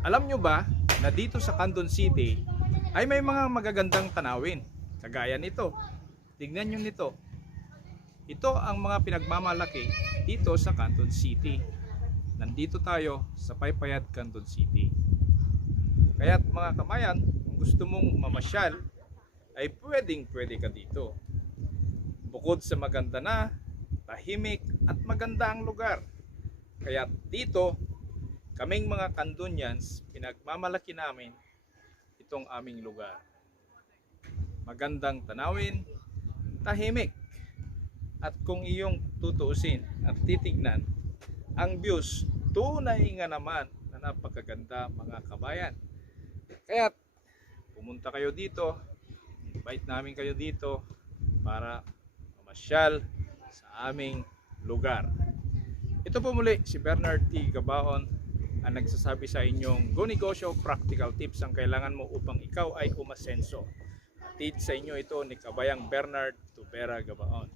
Alam nyo ba na dito sa Candon City ay may mga magagandang tanawin? Kagaya nito. Tignan nyo nito. Ito ang mga pinagmamalaki dito sa Candon City. Nandito tayo sa Paypayat, Candon City. Kaya't mga kamayan, kung gusto mong mamasyal, ay pwede ka dito. Bukod sa maganda na, tahimik at maganda ang lugar. Kaya dito, kaming mga Candonians, pinagmamalaki namin itong aming lugar. Magandang tanawin, tahimik. At kung iyong tutuusin at titignan, ang views tunay nga naman na napakaganda mga kabayan. Kaya pumunta kayo dito, invite namin kayo dito para mamasyal sa aming lugar. Ito po muli si Bernard T. Gabaon ang nagsasabi sa inyong Go Negosyo Practical Tips ang kailangan mo upang ikaw ay umasenso. Hatid sa inyo ito ni Kabayang Bernard Tubera Gabaon.